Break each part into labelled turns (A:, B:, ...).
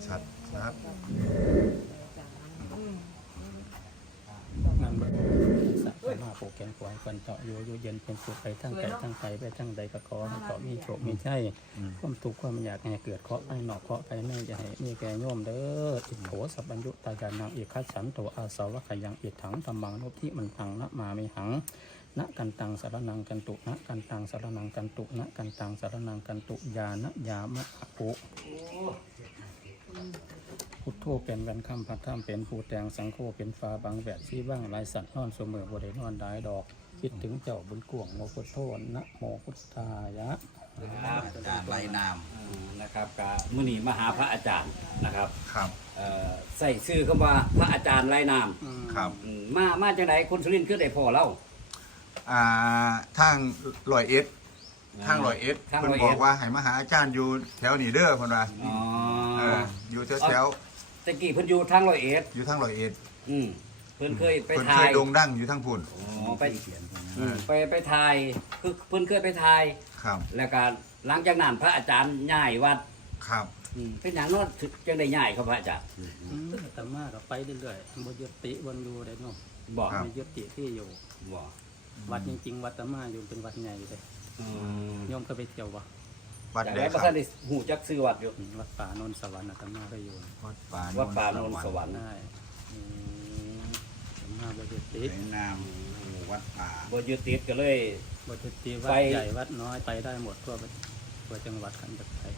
A: ชัดนะครับ
B: งานเบิกสัตว์มาโปรแกรมขอให้คนเจาะอยู่เย็นเป็นสุขไปทั้งไก่ทั้งไก่ไปทั้งใดก็ขอให้เจาะมีโชคมีใช่ความทุกข์ความอยากให้เกิดเคาะให้หนอกเคาะไปแม่จะให้มีแก่โยมเด้ออิโถสัพพัญญุตายานังอิคัสสันโตอาสาวะขยังอิถังธรรมังนุทิมันทังนะมามิหังณกันตังสารนังกันตุณกันตังสารนังกันตุณกันตังสารนังกันตุยานะยามะปุพุทโธเป็นแวนคำพัดท่ามเป็นผู้แต่งสังโฆเป็นฟ้าบางแวดซีบ้างลายสัตว์นอนเสมอบริโนอนได้ดอกคิดถึงเจ้าบุญกวงโมพุทโธนะโมพุทธายะ
C: อาจารย์ไรนามนะครับกับมุนีมหาพระอาจารย์นะครับ
A: ครับ
C: ใส่ชื่อคำว่าพระอาจารย์ไรนาม
A: ครับ
C: มาจากไหนคนสุรินทร์คือได้พ่อเล่า
A: ทางลอยเอ็ดทางลอยเอ็ดเพิ่นบอกว่าให้มาหาอาจารย์อยู่แถวนี้เด้อเพิ่นว่าอยู่แถว
C: ตะกี้เพิ่นอยู่ทางร้อยเอ็ด
A: อยู่ทางลอยเอ็ด
C: เพิ่นเคยไป
A: ถ่ายโด่งดังอยู่ทางพุ่น
C: ไปถ่ายคือเพิ่นเคยไปถ่าย
A: ครับ
C: แล้วก็หลังจากนั้นพระอาจารย์ย้ายวัด
A: ครับ
C: เป็นอย่างนั้นจังได้ย้ายครับพระอาจารย์
B: แต่มากก็ไปเรื่อยๆบนยุติบนอยู่ได้เนาะ
C: บอก
B: มียุติที่อยู่
C: บอก
B: วัดจริงๆวัดตะมาอยู่เป็นวัดใหญ่เลยโยมก็ไปเที่ยววะ
A: วัด
C: ไหนพระท่านได้หูจักซื้อวัดอยู่
B: วัดป่าโนนสวรรค์ตะมาก็อยู่
A: วัด
C: ป่าโนนสวรรค์
B: ได้ตะมาบนยุติ
A: นามวัดป่า
C: บนยุติก็เลย
B: บนยุติวัดใหญ่วัดน้อยไปได้หมดทั่วจังหวัดขันธ์ไทย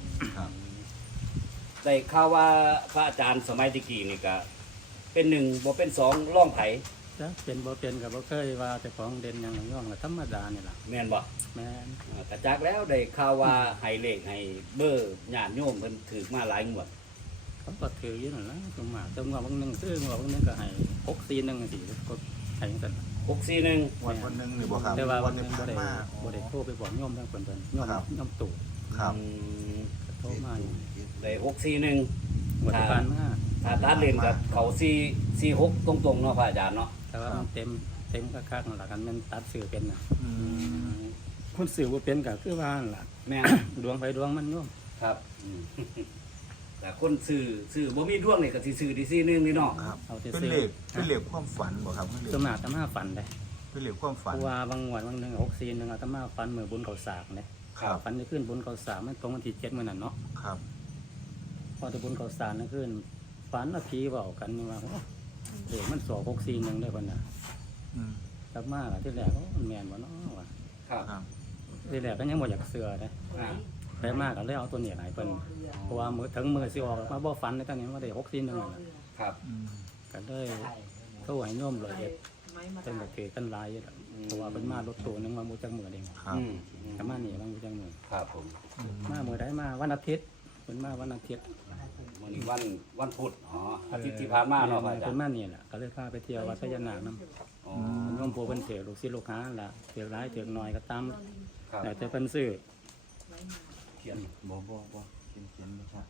C: ได้ข่าวว่าพระอาจารย์สมัยตะกี้นี่ก็เป็นหนึ่งบ่เป็นสองร่องไผ่
B: จ้ะเป็นบ่เป็นกับบ่เคยว่าแต่ของเด่นอย่างย่องละธรรมดานี่ล่ะ
C: แม่นบ่
B: แม่น
C: กระจักแล้วได้ข่าวว่าให้เลขให้เบอร์ญาติโยมเพิ่นถือมาหลายงวด
B: เขาก็ถืออยู่นั่นล่ะสมมาจำว่าบางนึงซื้องวดบางนึงก็ให้641สิก็ให้จังซั่น
C: 641
A: วันนึงนี่บ่ครับ
B: แต่ว่าวันนึงบ่ได้โทรไปบอกโยมทั้งเพิ่นโยมตู่
A: ครับ
B: โทรมาอยู่
C: ได้641
B: หมดการมา
C: ถ้าตัดเล่นกับเขา446ตรงๆเนาะพระอาจารย์เนาะ
B: แต่ว่ามันเต็มคักๆนั่นล่ะกันมันตัดสื่อเป็นน่ะคนสื่อบ่เป็นก็คือว่านั่นล่ะ
C: แม่น
B: ดวงไฟดวงมันโยม
C: ครับแต่คนสื่อบ่มีดวงนี่ก็สิสื่อดีนึงนี่เนาะ
A: ครับเป็นเลขความฝันบ่ครับ
B: สมนาตมาฝันได้
A: เป็นเลขความฝัน
B: ว่าบางวันบางนึง641อาตมาฝันมื้อบุญข้าวสากเด้ฝันได้ขึ้นบุญข้าวสากมันตรงวันที่7มื้อนั้นเนาะ
A: ครับ
B: พอจะบุญข้าวสากนั่นขึ้นฝันว่าผีเว้ากันว่าเด็กมัน641ได้เพิ่นน่ะกลับมาที่แรกมันแม่นบ่เนาะว่า
C: ครับ
B: ที่แรกก็ยังบ่อยากเชื่อเด้ไปมากก็เลยเอาตัวนี้ให้เพิ่นเพราะว่าถึงมื้อสิออกมาบ่ฝันในตอนนี้ว่าได้641นั่นล่ะ
C: ครับ
B: ก็เลยโทรให้โยมเลยเพิ่นก็ถือกันหลายอยู่เพราะว่าเพิ่นมารถตู้นึงมาบ่จักมื้อเด้ประมาณนี้บางบ่จักมื้อ
C: ครับผม
B: มามื้อใดมาวันอาทิตย์เพิ่นมาวันอาทิตย์
C: มื้อนี้วันพุธอาทิตย์ที่ผ่านมาเนาะอาจารย์
B: เพิ่นมานี่แหละก็เลยพาไปเที่ยววัดพญานาคนำโยมปู่เพิ่นเถือลูกศิษย์ลูกหาล่ะเถือหลายเถือน้อยก็ตามแต่เพิ่นซื้อ
C: เขียน
A: บ่เขียนบ่ครับ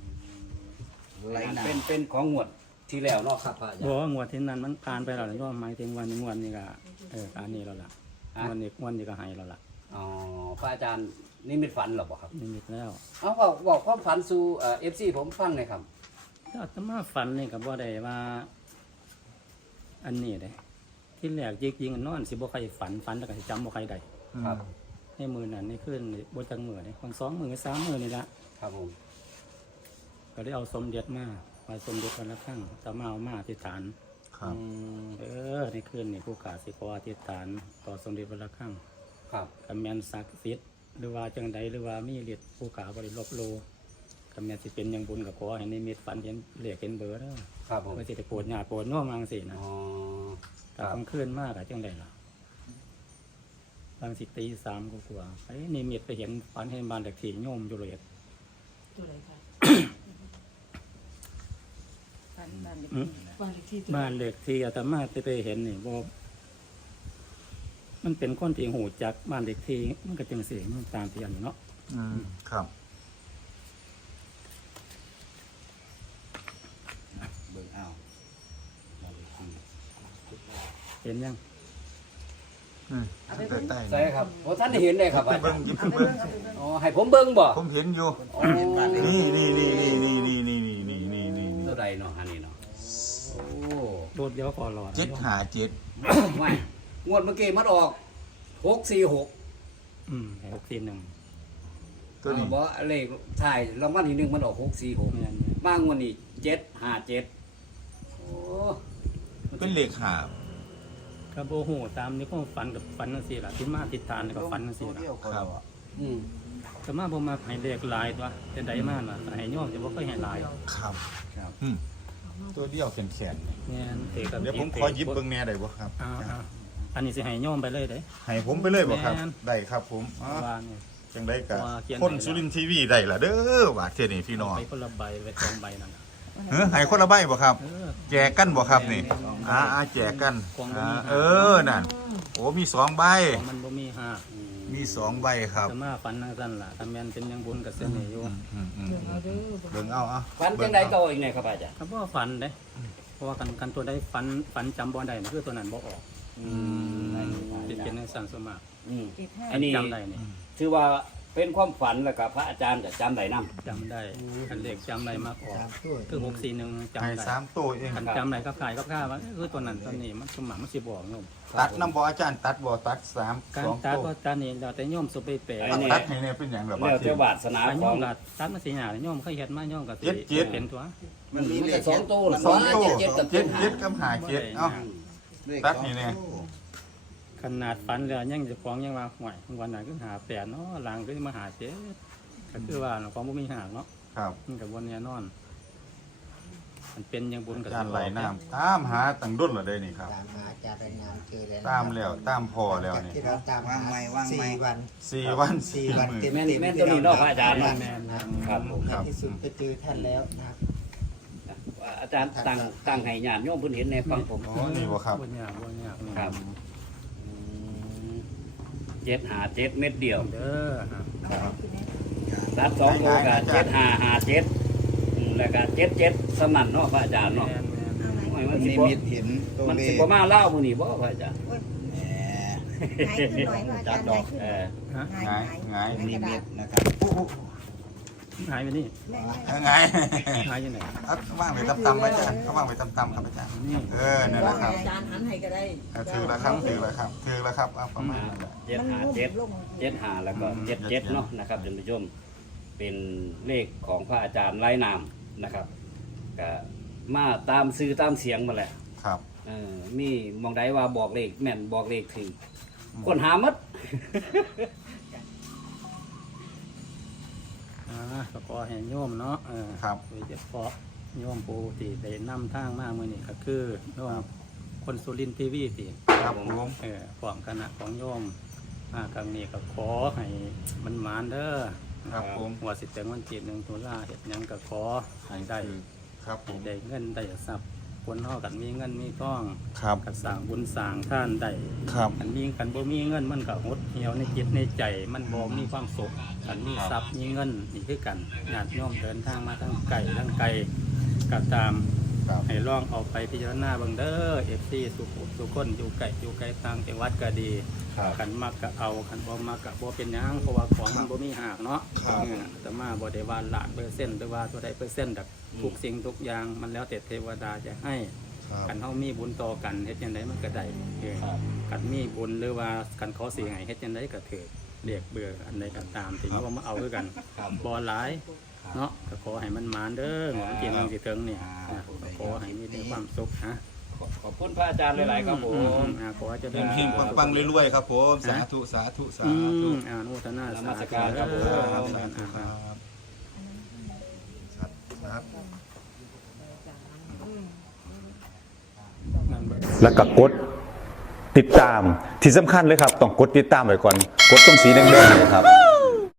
C: เป็นของงวดที่แล้วเนาะครับอาจารย์
B: บ่งวดที่นั้นมันผ่านไปแล้วก็หมายถึงวันงวดนี้ก็อันนี้แล้วล่ะวันนี้ก็ให้แล้วล่ะ
C: พระอาจารย์นี่มิตฝันหรอบ่ครับ
B: นิมิตแล้ว
C: เอาบอกความฝันสู่FC ผมฟังหน่อยครับ
B: อาตมาฝันนี่ก็บ่ได้ว่าอันนี้เด้ที่แรกจริงๆนอนสิบ่ใครฝันแล้วก็สิจำบ่ใครได้
C: ครับ
B: ในมื้อนั้นในคืนบ่จังมื้อนี่คน2มื้อ3มื้อนี่ล่ะ
C: ครับผม
B: ก็ได้เอาสมเด็จมาสมเด็จวันละครั้งอาตมาเอามาอธิษฐาน
A: ครับ
B: ในคืนนี่ผู้กาสิขออธิษฐานต่อสมเด็จวันละครั้ง
C: ครับ
B: ก็แม่นศักดิ์สิทธิ์หรือว่าจังใดหรือว่ามีฤทธิ์ผู้กาบ่ได้ลบโลก็แม่นสิเป็นอย่างบุญก็ขอให้นิมิตฝันเห็นเลขเห็นเบอร์เด้อ
C: ครับผม
B: ก็สิได้โปรดญาติโปรดโน้มจังซี่นะถ้ากลางคืนมากก็จังได๋ล่ะบางสิตี3กว่าๆไอ้นิมิตไปเห็นฝันเห็นบ้านเลขที่โยมอยู่เลย
D: ตัวไหนคะ
B: บ้านเลขที่อาตมาไปเห็นนี่บ่มันเป็นคนที่หูจักบ้านเลขที่มันก็จังซี่มันตามที่อันนี้เนาะ
A: ครับ
C: เบิ่งเอา
B: เห็นยัง
C: ใช่ครับโอ้ท่านเห็นเลยครับ
A: เบิ่ง
C: อ๋อให้ผมเบิ่งบ่
A: ผมเห็นอยู่นี่
B: ตัวเดียวก็รอด
A: 757
C: ไม่งวดเมื่อกี้มันออก646
B: 641
A: ตัวนี้
C: บ่เลขถ่ายรางวัลที่หนึ่งมันออก646
B: แม่น
C: มางวดนี้757โอ้
A: เป็นเลขหาบ
B: ก็บ่ฮู้ตามนี้ก็ฝันกับฝันจังซี่ล่ะที่มาติดทานกับฝันจังซี่ล่ะ
A: ครับ
C: อืม
B: ก็มาบ่มาให้เลขหลายตัวแต่ใดมาน่ะให้โยมจะบ่ค่อยให้หลาย
A: ครับ
C: ครับ
A: ตัวเดียวแขน
B: แม่นเตะกับ
A: ๆเดี๋ยวผมขอหยิบเบิ่งแหน่ได้บ่ครับ
B: อันนี้สิให้โยมไปเลยเด้
A: ให้ผมไปเลยบ่ครับ
B: แม่น
A: ได้ครับผม
B: ว่านี่
A: จังได้ก็
B: ว่าเขียน
A: คนสุรินทร์ทีวีได้ล่ะเด้อว่าเท่านี้พี่น้อง
B: ไปคนละใบไป2ใบนั่นน่ะ
A: ให้คนละใบบ่ครับ แจกกันบ่ครับนี่
B: แจกกัน
A: แจกกัน
B: ของบ่มีหา
A: นั่นโอ้มี2ใบ
B: ของมันบ่มีห้า
A: มี2ใบครับ
B: จะมาฝันจังซั่นล่ะถ้าแม่นเป็นยังบุญกับเส้นนี้อยู่
A: เบิ่งเอา
C: ฝันจังไดต่ออีกไหนครับอาจารย์
B: ก็บ่ฝันเด้เพราะว่ากันตัวใดฝันจำบ่ได้นี่คือตัวนั้นบ่ออก
C: อืม
B: เป็นในสั่นสมาธิ
C: อืม
D: ติดห้า
C: อันนี้
B: จำได้นี่
C: ถือว่าเป็นความฝันแล้วก็พระอาจารย์ก็จำได้นำ
B: จำได้คันเลขจำได้มากออกคือ641จำ
A: ให้
B: ได้
A: 3ตัวเอง
B: คันจำได้ก็ขายก็ค่าว่าคือตัวนั้นตัวนี้มันสมมันสิบอกโยม
A: ตัดน้ำบ่อาจารย์ตัดบ่ตัด3
B: การ
A: 2
B: ตัด
A: ตัว
B: ก็ตัดนี่เราแต่โยมสุไปแปล
A: ตัดให้เนี่ยเป็นหยังล่ะบา
C: แล้ว
A: ด
C: เจ้าบาสนา
B: อัน
C: ข
B: โย
C: อง
B: มก็ตัดมาสิหยาโยมเคยเฮ็ดมาโยมก็สิ
A: เจ็ด
B: เป็นตัว
C: มันมีแต่2ตัวล่ะ
A: 2ตัว
C: 7กับ
A: 7กับ5 7เอ้าตัดให้เนี่ย
B: ขนาดฝันแล้วยังจะฟ้องยังว่าห่วยวันนั้นคือหา8เนาะหลังคือมาหา7ก็คือว่าของบ่มีหางเนาะ
A: ครับ
B: มันก็บ่แน่นอนมันเป็นยังบุญ
A: อา
B: กับ
A: จารย์ไหลน้ำตามหาตั้งดุลละได้นี่ครับ
E: ตามหาอาจารย์รายงานเจอแล้ว
A: ตามแล้วตามพอแล้วนี่
E: ที่เราตามหา4 วัน
A: 4 วัน
E: 4 วันเต็ม
C: แม่น
E: เต็ม
C: แม่นตัวนี้เนาะพระอาจารย์เนาะ
B: แม่นนะ
C: ครับผม
E: ในที่สุดไปเจอท่านแล้วนะครับ
C: อาจารย์ตั้งให้ญาติโยมเพิ่นเห็นในฟังผม
A: อ๋อนี่บ่ครับ
B: บ่ยากบ่ยากนี่
C: ครับ757เม็ดเดียว
B: เด้อครับ
C: ตัด2ตัวก็7557แล้วก็77สมันเนาะพระอาจารย์เนาะ
B: แม่นแม่น
C: โอ้ยมันสิ
E: นิ
C: บ่
E: มิตเห็นตัว
C: มัน
E: เล
C: สิ
E: ข
C: บ่มาเล่ามื้อนี้บ่พระอาจารย์
E: แหม
F: หายขึ้นหน่อยว่าอาจารย์หายขึ้น
C: เออ
B: ฮะ
F: หาย
A: หงาย
E: นิมิตนะครับ
B: หายไปนี่
A: หงาย
B: หายอยู่ไหน
A: เอาว่างไปตำๆอาจารย์เอาว่างไปตำๆครับอาจารย์
B: นี่
A: นั่นแหละครับ
D: อาจารย์หันให้ก็ได้
A: ถือแล้วครับถือแล้วครับถือแล้วครับเอาประมาณนั้นแหละ
C: 757แล้วก็77เนาะนะครับท่านผู้ชมเป็นเลขของพระอาจารย์ไร้นามนะครับก็มาตามซื้อตามเสียงมาแหละ
A: ครับ
C: มีมองได้ว่าบอกเลขแม่นบอกเลขถึงคนหามัด
B: ก็ขอให้โยมเนาะ
A: ครับ
B: โดยเฉพาะโยมปูที่ได้นำทางมามื้อนี้ก็คือโยมคนสุรินทร์ทีวีที่
A: ครับผม
B: พร้อมคณะของโยมมาครั้งนี้ก็ขอให้มันหมานเด้อ
A: ครับผม
B: หัวสิถึงวันที่1ตุลาเฮ็ดหยังก็ขอให้ได้
A: ครับผม
B: ได้เงินได้ทรัพย์คนเฮากันมีเงินมีทอง
A: ครับ
B: ก็สร้างบุญสร้างทานได้
A: ครับ
B: กันมีกันบ่มีเงินมันก็หดเหี่ยวในจิตในใจมันบ่มีความสุขกันมีทรัพย์มีเงินนี่คือกันญาติโยมเดินทางมาทั้งไกลทั้งไกลก็ตาม
A: ครับ
B: ให้ลองเอาไปพิจารณาเบิ่งเด้อ FC สุขคนอยู่ไกลต่างจังหวัดก็ดี
A: ครับ
B: กันมักก็เอาคันบ่มักก็บ่เป็นหยังเพราะว่าของมันบ่มีหากเนาะ
A: ครับ
B: แต่มาบ่ได้ว่าล้านเปอร์เซ็นต์หรือว่าตัวใดเปอร์เซ็นต์ดอกทุกสิ่งทุกอย่างมันแล้วแต่เทวดาจะให้
A: ครับ
B: กันเฮามีบุญต่อกันเฮ็ดจังไดมันก็ได้กันมีบุญหรือว่ากันเขาสิให้เฮ็ดจังไดก็ถือเรียกเบื่ออันใดก็ตามที่ว่ามาเอาคือกันบ่หลายเนาะก็ขอให้มันหมานเด้อหวังที่มันสิถึงนี่ก็ขอให้มีแต่ความสุขฮะ
C: ขอบคุณพระอาจารย์หลายๆครับผม
B: ขอจะ
A: เฮงๆปังๆรวยๆครับผมสาธุสาธุสาธุ
B: อนุโมทนา
C: นมัสการครับผม
A: ครับ
G: แล้วก็กดติดตามที่สำคัญเลยครับ ต้องกดติดตามไว้ก่อน กดตรงสีแดงๆเนยครับ